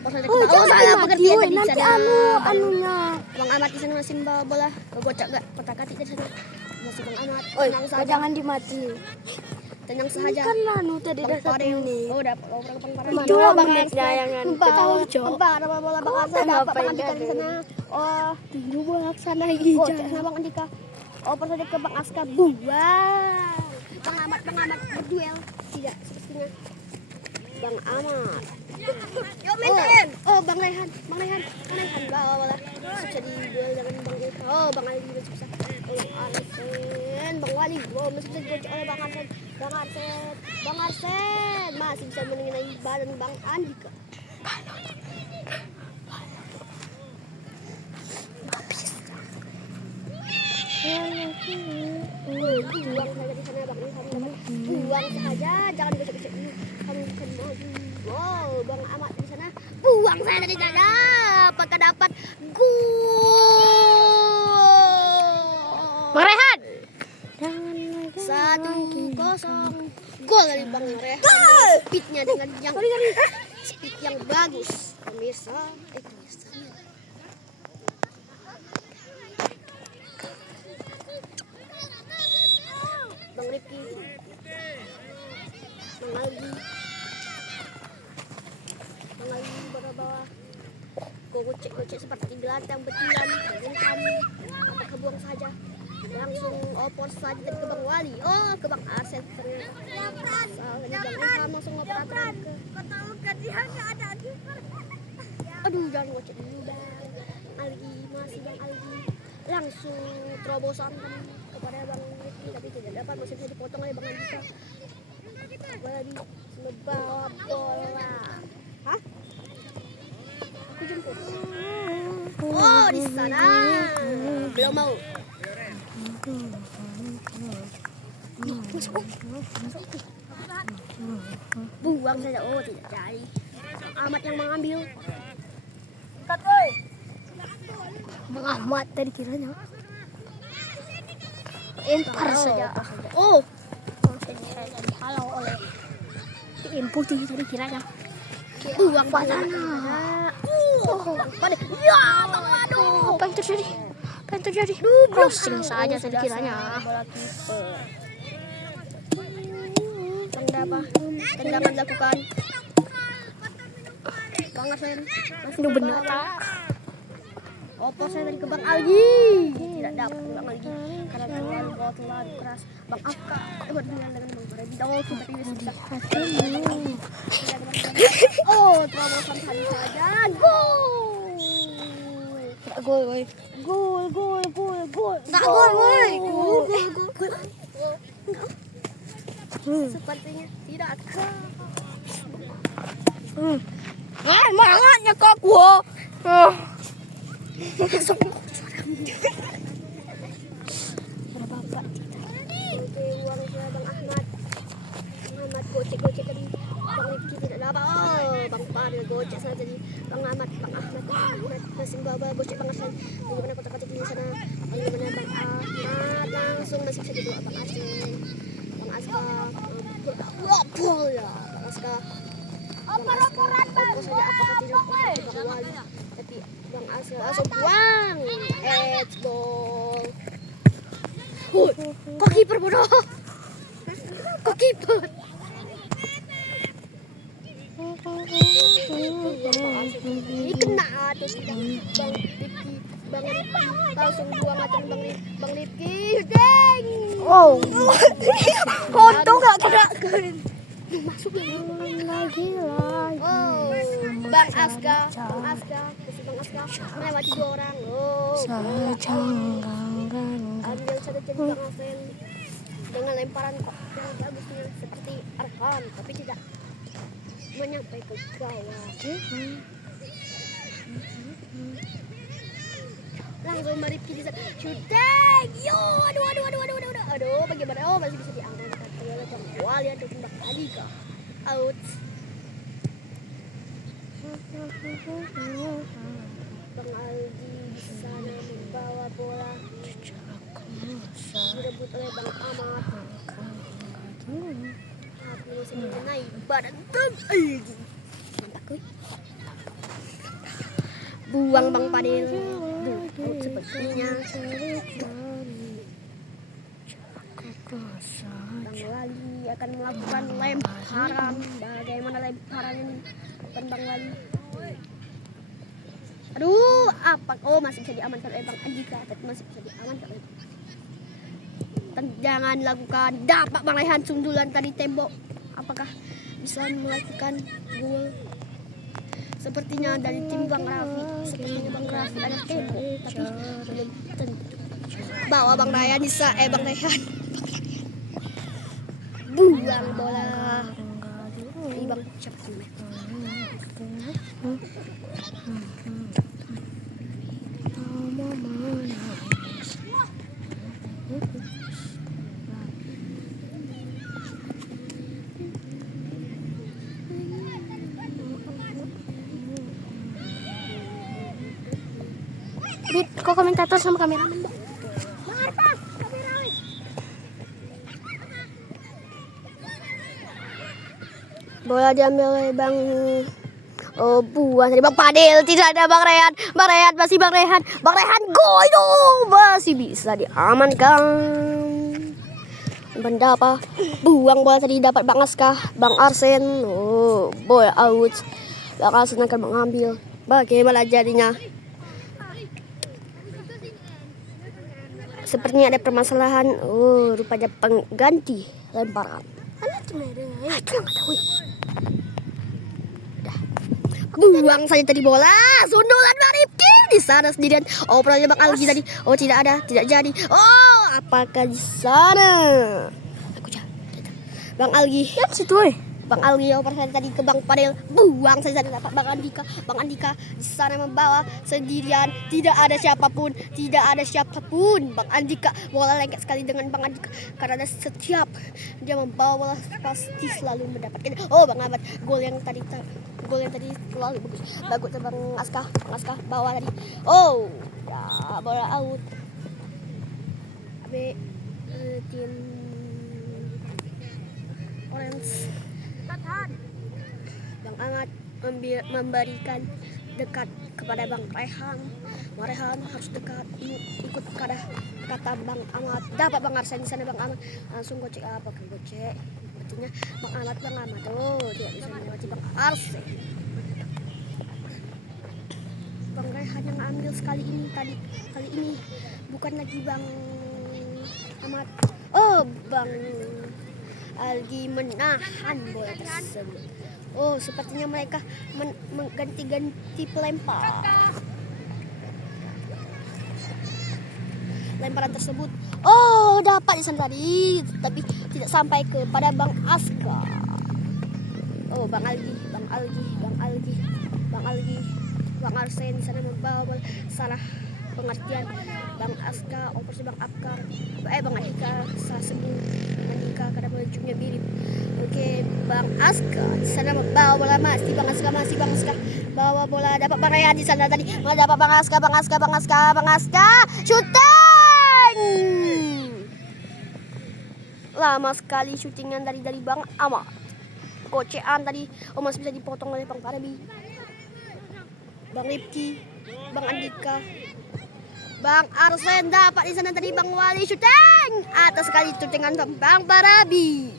pas ada saya pengertian tadi nanti sana. anunya. Bang Ahmad di sana masih bawa bola. Gocak enggak kotak-katik di sana. Masih Bang Ahmad. Oi, Tenang saja. jangan dimati. Tenang Ini saja. kan anu tadi Bang udah 1 Farel. menit. Oh, dapat orang Bang Farel. Itu lah menitnya yang tahu, Cok. Dapat bola Bang Ahmad. Dapat Bang Andika di sana. Oh, Tunggu Bang sana hijau. oh, sana Bang Andika. Oh, pas ada ke Bang Aska buang. Bang Ahmad berduel. Tidak sepertinya. Bang Ahmad. Yo maintain. Oh, Bang Rehan bawa bola. Susah diduel dengan Bang Eka. Oh, Bang Ali juga susah. Oh, Arsen, Bang Wali. Oh, masih bisa digocek oleh Bang Arsen. Bang Arsen masih bisa mengenai badan Bang Andika. Buang saja di sana Bang Ilham. Buang saja, jangan gocek-gocek dulu. Kamu bisa maju. Wow, Bang Ahmad di sana. Buang saja dari sana. Apakah dapat gol? Bang Rehan. 1-0. Gol dari Bang Rehan. Speednya dengan speed yang bagus. Pemirsa. Bang Rifki, Bang Aldi bawah gocek seperti gelandang betilan. Apakah kebuang saja langsung opor saja dari ke Bang Wali. Oh, ke Bang Arsen ternyata. Ini Bang Ilham langsung ngoper ke. Aduh, jangan gocek dulu Bang Aldi, masih Bang Aldi langsung terobosan kepada Bang Rifki, tapi tidak dapat, masih bisa dipotong oleh Bang Andika. Wali membawa bola. Hah? Aku jemput. Oh, di sana. Belum mau. Masuk. Buang saja. Oh, tidak jadi. Ahmad yang mengambil. Cut, woi. Bang Ahmad tadi kiranya. Empar saja. Oh, Saya jadi halau oleh tim putih tadi kiranya. buang pada sana. Pada. Ya, aduh. Apa yang terjadi? Crossing saja tadi kiranya. Tendangan dilakukan. Bang Arsen Itu benar. Opor saya tadi ke Bang Algi. Tidak dapat Bang Algi karena gol terlalu keras. Bang Afka berduel dengan Bang Faredi. Oh, tiba-tiba susah. Oh, terobosan saja. Gol. Gol. Tak gol, woi. Sepertinya tidak ke. Mangatnya kok gua. Oke, uang ke Bang Ahmad. Ahmad gocek tadi. Bang Rifki tidak dapat. Oh, Bang Farel gocek sana tadi. Bang Ahmad masih bawa gocek Bang Arsen. Bagaimana kotak-kotak di sana? Bagaimana Bang Ahmad langsung masih bisa dibawa Bang Arsen. Bang Aska. Wapol ya. Bang Aska. Oper-operan Bang. Saja apakah tidak Bang Wali? Tapi Bang Aska langsung buang. Ball. Kok kiper bodoh? Kok kiper? Ini kena tuh tidak Bang Rifki langsung buang aja Bang Rifki. Deng. Oh. Untung enggak kena. Masuk Lagi. Oh, Bang Aska melewati 2 orang. Oh, ambil satu jadi Bang Arsen dengan lemparan yang bagusnya seperti Arhan, tapi tidak menyampai ke gawang. Langsung Rifki di sana. Shooting. Yo, aduh, bagaimana? Oh, masih bisa diangkat oleh Bang Wali atau Bang Andika. Out. Bang Aldi di sana membawa bola. Direbut oleh Bang Ahmad. Tapi masih mengenai badan Bang Aldi. Mantap, kuy. Buang Bang Padil. Sepertinya Bang Wali akan melakukan lemparan. Bagaimana lemparan ini? Bang Wali. Aduh, apa? Oh, masih bisa diamankan oleh Bang Andika. Tapi masih bisa diamankan oleh Jangan lakukan. Dapat Bang Rehan sundulan tadi tembok. Apakah bisa melakukan gol? Sepertinya dari tim Bang Raffi. Sepertinya Bang Raffi ada tembok, tapi belum tentu. Bawa Bang Ryan bisa. Bang Rehan. Buang bola. Ini Bang siapa namanya? Dit, kok komentator sama kameramen, Mbak? Bola diambil oleh Bang buang dari Bang Padil. Tidak ada Bang Rehan. Bang Rehan masih Bang Rehan. Bang Rehan gol itu masih bisa diamankan. Benda buang bola tadi dapat Bang Aska, Bang Arsen. Oh, bola out. Bang Arsen akan mengambil. Bagaimana jadinya? Sepertinya ada permasalahan. Oh, rupanya pengganti lemparan. Buang saja tadi bola. Sundulan Bang Rifki di sana sendirian. Operasinya Bang Algi tadi. Oh, tidak ada, tidak jadi. Oh, apakah di sana? Aku Bang Algi. Ya, situ weh. Bang Algi operasi tadi ke Bang Padil. Buang saja dapat Bang Andika. Bang Andika di sana membawa sendirian. Tidak ada siapapun. Tidak ada siapapun. Bang Andika bola lengket sekali dengan Bang Andika. Karena setiap dia membawa bola pasti selalu mendapatkan. Oh, Bang Ahmad gol yang tadi terlalu bagus Bang Aska bawa tadi. Oh, ya bola out. Tim Orange. Bang Ahmad memberikan dekat kepada Bang Rehan. Bang Rehan harus dekat ikut kata Bang Ahmad. Dapat Bang Arsen di sana Bang Ahmad langsung gocek apa kan gocek. Artinya Bang Ahmad oh tidak bisa melewati Bang Arsen. Bang Rehan yang ambil kali ini bukan lagi Bang Ahmad. Oh, Bang Algi menahan bola tersebut. Oh, sepertinya mereka mengganti-ganti pelempar. Lemparan tersebut. Oh, dapat di sana tadi, tapi tidak sampai kepada Bang Aska. Oh, Bang Algi. Bang Arsen di sana membawa bola. Salah pengertian. Bang Aska, operasi Bang Afkar. Bang Andika salah sebut Andika karena bajunya mirip. Oke, Bang Aska di sana membawa bola masih Bang Aska bawa bola dapat Bang Rehan di sana tadi. Dapat Bang Aska. Syuting! Lama sekali syutingan dari Bang Ahmad. Kocean tadi masih bisa dipotong oleh Bang Parabi. Bang Rifki, Bang Andika, Bang Arsen dapat di sana tadi Bang Wali syuting. Atas sekali syutingan Bang Parabi.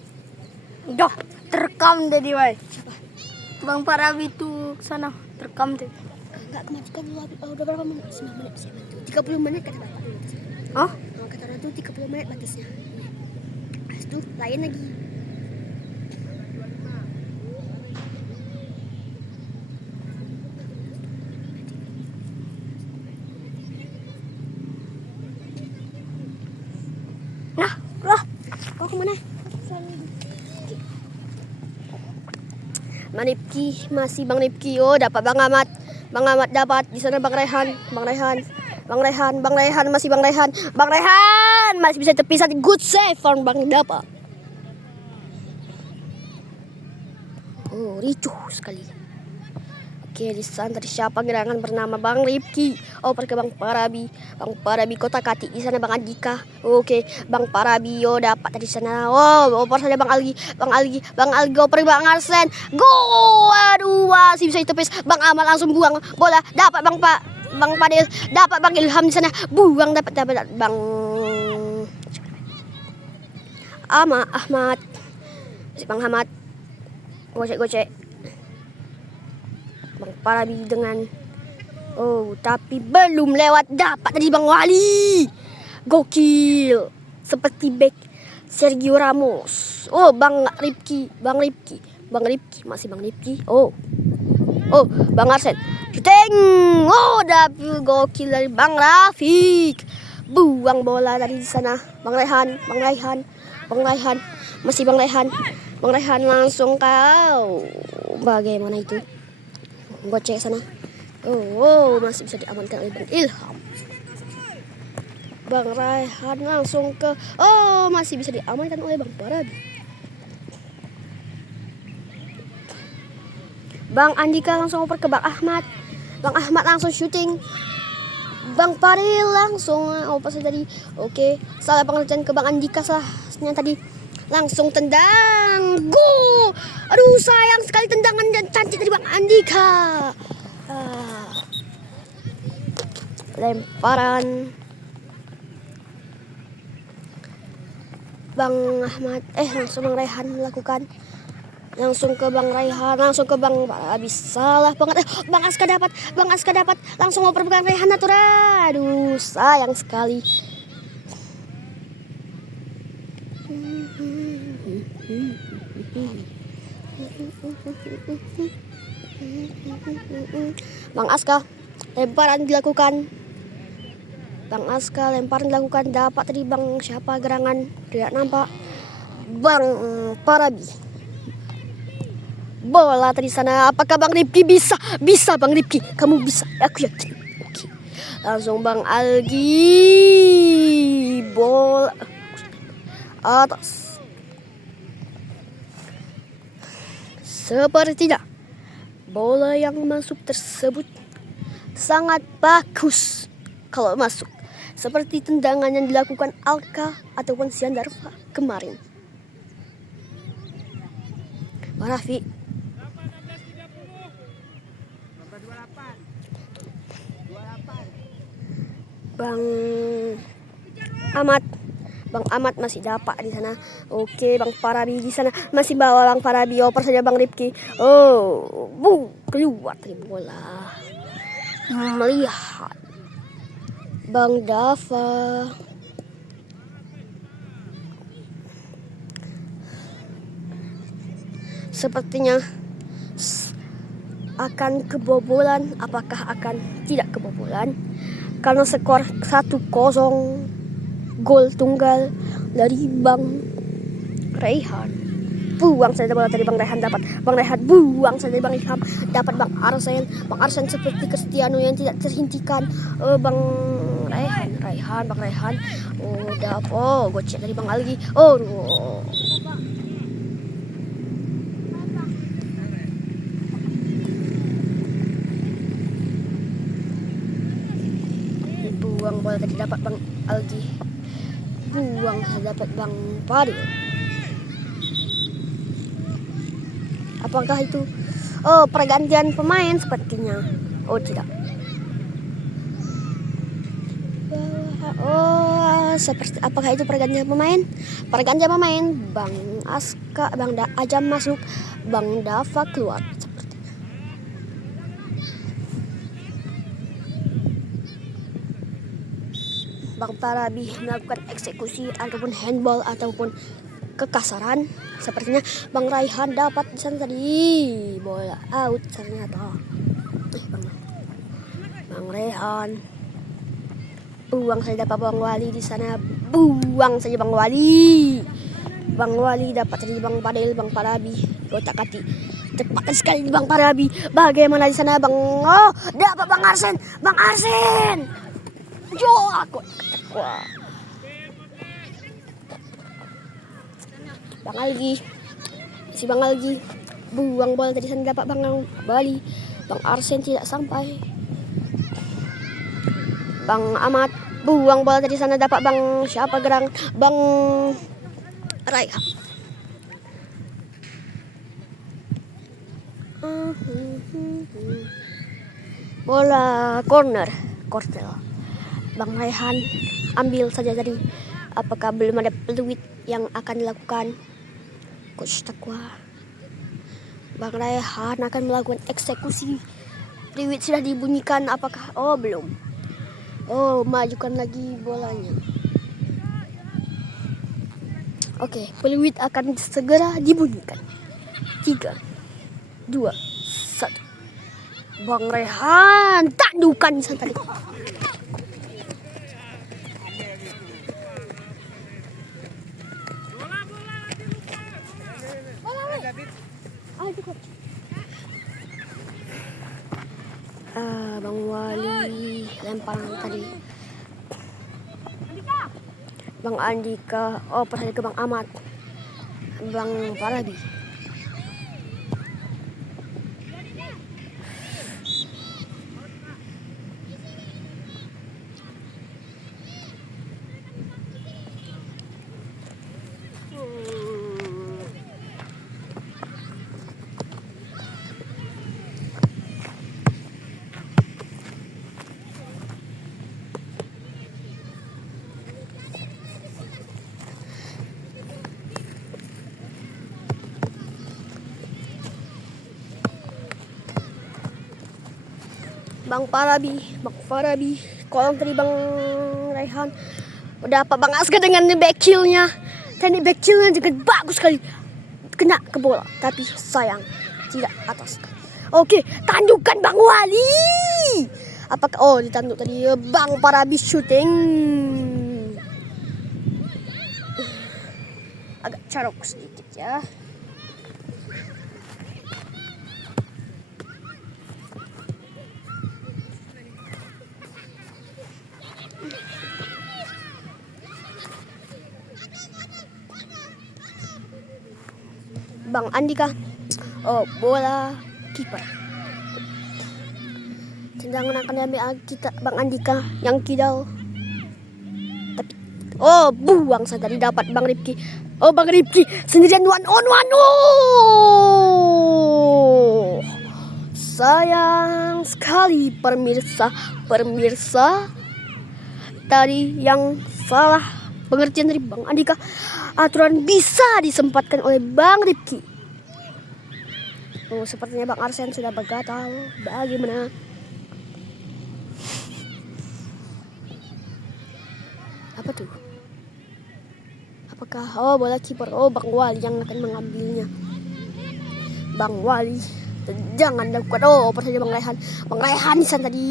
Udah terekam tadi, weh. Bang Parabi tuh sana terekam tuh. Enggak kematikan udah berapa menit? 9 menit sih. 30 menit kata Bapak dulu. Hah? Kata orang tuh 30 menit batasnya. Habis itu lain lagi. Kau kemana? Bang Rifki, masih Bang Rifki. Oh, dapat Bang Ahmad dapat di sana Bang Rehan masih Bang Rehan masih bisa terpisah. Good save from Bang dapat. Oh, ricuh sekali. Oke, di sana tadi siapa gerangan bernama Bang Rifki. Oper ke Bang Parabi. Bang Parabi Kota Kati. Di sana Bang Andika. Oke, Bang Parabi yo dapat dari sana. Oh, oper saja Bang Algi. Bang Algi. Bang Algi oper Bang Arsen. Go! Aduh, masih bisa ditepis. Bang Amal langsung buang bola. Dapat Bang Fadil. Dapat Bang Ilham di sana. Buang dapat Bang Ahmad. Bang Ahmad. Gocek. Bang Parabi dengan tapi belum lewat, dapat dari Bang Wali. Gokil. Seperti back Sergio Ramos. Bang Rifki. Masih Bang Rifki. Bang Arsen. Shooting. Tapi gokil dari Bang Rafiq. Buang bola dari sana. Bang Raihan. Masih Bang Raihan. Bang Raihan langsung kau. Bagaimana itu? Gocek sana. Masih bisa diamankan oleh Bang Ilham. Bang Raihan langsung ke masih bisa diamankan oleh Bang Parabi. Bang Andika langsung oper ke Bang Ahmad. Bang Ahmad langsung syuting. Bang Paril langsung oper tadi. Oke, salah pengertian ke Bang Andika salahnya tadi. Langsung tendang. Go! Aduh, sayang sekali tendangan dan cantik dari Bang Andika. Lemparan Bang Ahmad langsung Bang Raihan melakukan. Langsung ke Bang Raihan, langsung ke Bang Parabi. Salah banget. Bang Aska dapat. Langsung oper Bang Raihan Natura. Aduh, sayang sekali. Bang Aska lemparan dilakukan. Dapat tadi Bang siapa gerangan tidak nampak. Bang Parabi. Bola tadi sana. Apakah Bang Rifki bisa? Bisa Bang Rifki. Kamu bisa. Aku yakin. Oke. Langsung Bang Algi. Bola atas. Sepertinya bola yang masuk tersebut sangat bagus kalau masuk. Seperti tendangan yang dilakukan Alka ataupun Siandarva kemarin. Bang Rafi. Bang Ahmad masih dapat di sana. Oke, Bang Parabi di sana masih bawa Bang Parabi. Oper saja Bang Rifki. Keluar dari bola. Melihat Bang Dava. Sepertinya akan kebobolan. Apakah akan tidak kebobolan? Karena skor 1-0. Gol tunggal dari Bang Raihan. Buang saja bola dari Bang Raihan, dapat Bang Raihan. Buang saja Bang Ilham, dapat Bang Arsen seperti Cristiano yang tidak terhentikan. Bang Raihan. Dapat gocek dari Bang Algi. Buang bola tadi dapat Bang Algi. Buang dapat Bang Fadil. Apakah itu pergantian pemain sepertinya? Tidak. Seperti apakah itu pergantian pemain? Pergantian pemain. Bang Aska, Bang Ajam masuk, Bang Dava keluar. Bang Parabi melakukan eksekusi ataupun handball ataupun kekasaran. Sepertinya Bang Raihan dapat di sana tadi. Bola out ternyata. Bang Raihan. Buang saja dapat Bang Wali di sana. Buang saja Bang Wali. Bang Wali dapat dari Bang Fadil, Bang Parabi. Kota Kati. Cepat sekali Bang Parabi. Bagaimana di sana Bang? Dapat Bang Arsen. Aku. Bang Algi. Si Bang Algi. Buang bola tadi sana dapat Bang Bali. Bang Arsen tidak sampai. Bang Ahmad buang bola dari sana, dapat Bang siapa gerang? Bang Raihan. Bola corner. Bang Raihan ambil saja tadi. Apakah belum ada peluit yang akan dilakukan Coach Takwa? Bang Raihan akan melakukan eksekusi. Peluit sudah dibunyikan. Apakah? Oh, belum. Oh, majukan lagi bolanya. Oke, peluit akan segera dibunyikan. 3, 2, 1. Bang Raihan tandukan tadi. Bang Wali lempar tadi. Bang Andika, perhatian ke Bang Ahmad. Bang Farabi. Bang Farabi, kolong tadi Bang Raihan. Udah apa Bang Aska dengan back kill-nya. Teknik back kill-nya juga bagus sekali. Kena ke bola, tapi sayang tidak atas. Oke, tandukan Bang Wali. Apakah ditanduk tadi Bang Farabi shooting. Agak carok sedikit ya. Bang Andika, bola kiper. Tendangan akan diambil kita Bang Andika yang kidal. Tapi buang saja tadi, dapat Bang Rifki. Bang Rifki sendirian one on one. Sayang sekali pemirsa. Tadi yang salah pengertian dari Bang Andika. Aturan bisa disempatkan oleh Bang Rifki. Sepertinya Bang Arsen sudah bergatal. Bagaimana? Apa tuh? Apakah bola kiper? Bang Wali yang akan mengambilnya. Bang Wali, jangan lakukan. Persaja Bang Raihan. Bang Raihan di sana tadi.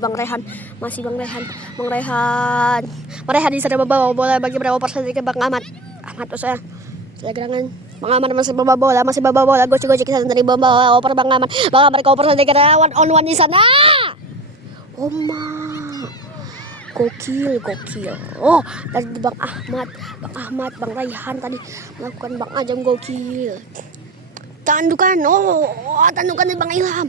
Bang Raihan di sana membawa bola bagi berapa persen ke Bang Ahmad. Saya gerangan. Bang Ahmad masih bawa bola. Gocek di sana tadi membawa oper Bang Ahmad. Bang Ahmad oper saja ke one on one di sana. Gokil. Tadi Bang Ahmad, Bang Raihan tadi melakukan Bang Ajam gokil. Tandukan. Tandukan dari Bang Ilham.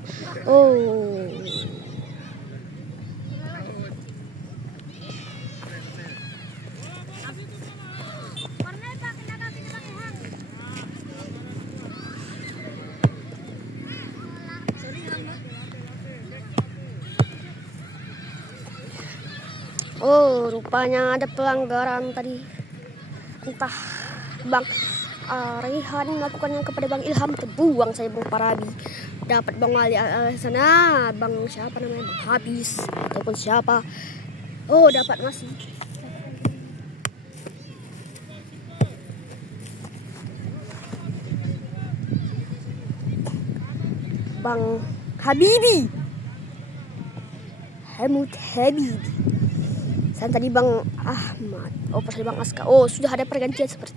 Rupanya ada pelanggaran tadi. Entah Bang Raihan melakukannya kepada Bang Ilham, terbuang saya Bang Farabi. Dapat Bang Wali sana, Bang siapa namanya, Bang Habis ataupun siapa. Dapat masih. Bang Habibi. Dan tadi Bang Ahmad, persen Bang Aska. Sudah ada pergantian seperti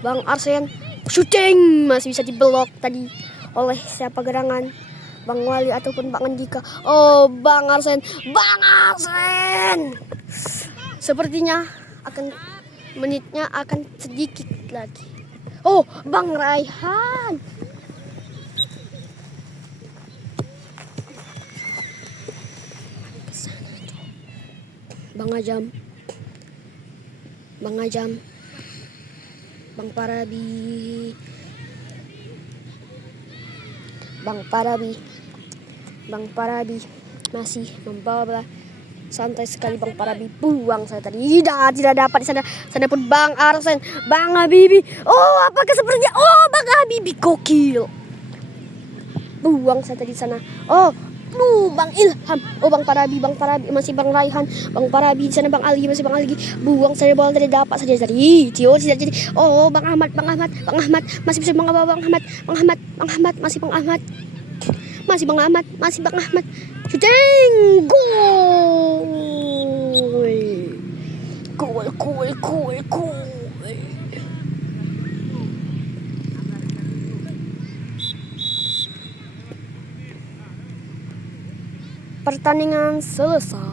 Bang Arsen shooting, masih bisa diblok tadi oleh siapa gerangan, Bang Wali ataupun Bang Andika. Bang Arsen. Sepertinya menitnya akan sedikit lagi. Bang Raihan. Bang Ajam, Bang Ajam, Bang Parabi, Bang Parabi, Bang Parabi masih membawa santai sekali Bang Parabi. Buang saya tadi. Tidak dapat di sana. Sana pun Bang Arsen, Bang Habibi. Oh, apakah sepertinya? Oh, Bang Habibi gokil. Buang saya tadi di sana. Oh, Bang Ilham. Oh, Bang Parabi, masih Bang Raihan, Bang Parabi di sana, Bang Ali, masih Bang Ali. Buang saya bola tidak dapat saja tadi. Tio tidak jadi. Oh, Bang Ahmad, masih bisa Bang Ahmad, masih Bang Ahmad. Masih Bang Ahmad. Shooting! Gol. Pertandingan selesai.